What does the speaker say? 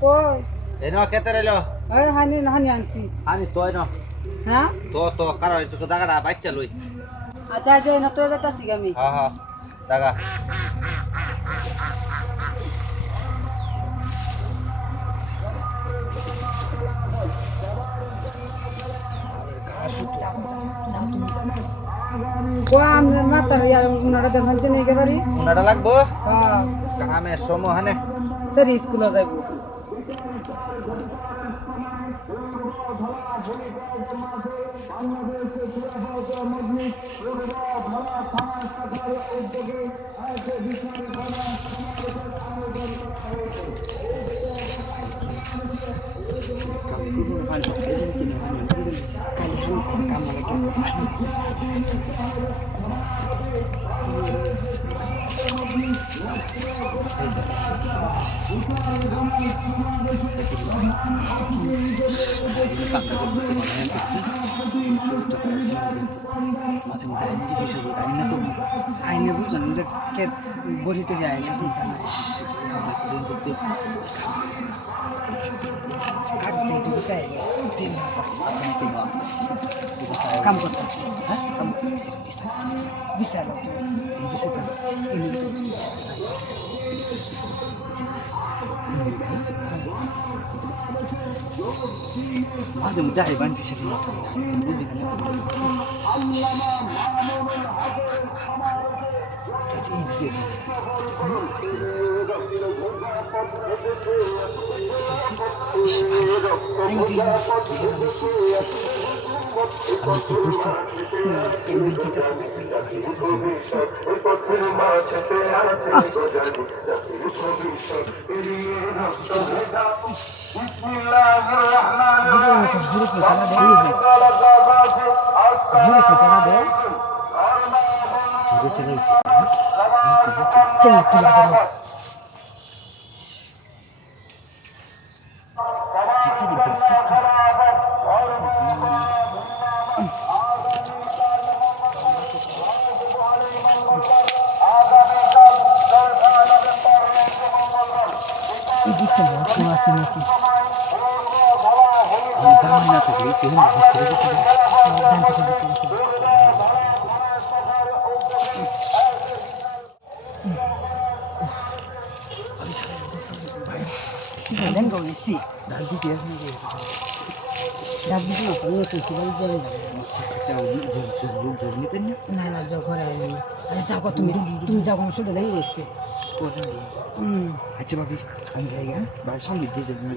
কই এনো কেতে রইলো এই হানি হানি আনছি আনি তো এনো হ্যাঁ তো কারো একটু জায়গাটা বাচ্চা লই আচ্ছা যে না তো যাইতাছি আমি হ্যাঁ হ্যাঁ জায়গা ও আমনে মাতার ইয়া উনারা দেখান যে নেই পারি উনাটা লাগবো হ্যাঁ কামে সময় হানে তোর স্কুলে যাইব আইনে বুঝলেন যে কে বলিতে যায় কাটতে দিতে চাই কাম করতে হ্যাঁ কাম বিশাল বিশাল মাঝে মধ্যে আইবান ফিসের বুঝি না না না ঘরে যাবো তুমি তুমি যাবো শুধু লেগে গেছে আচ্ছা ভাবি আমি যাই হ্যাঁ বাড়ির সামনে দিয়ে যাবেন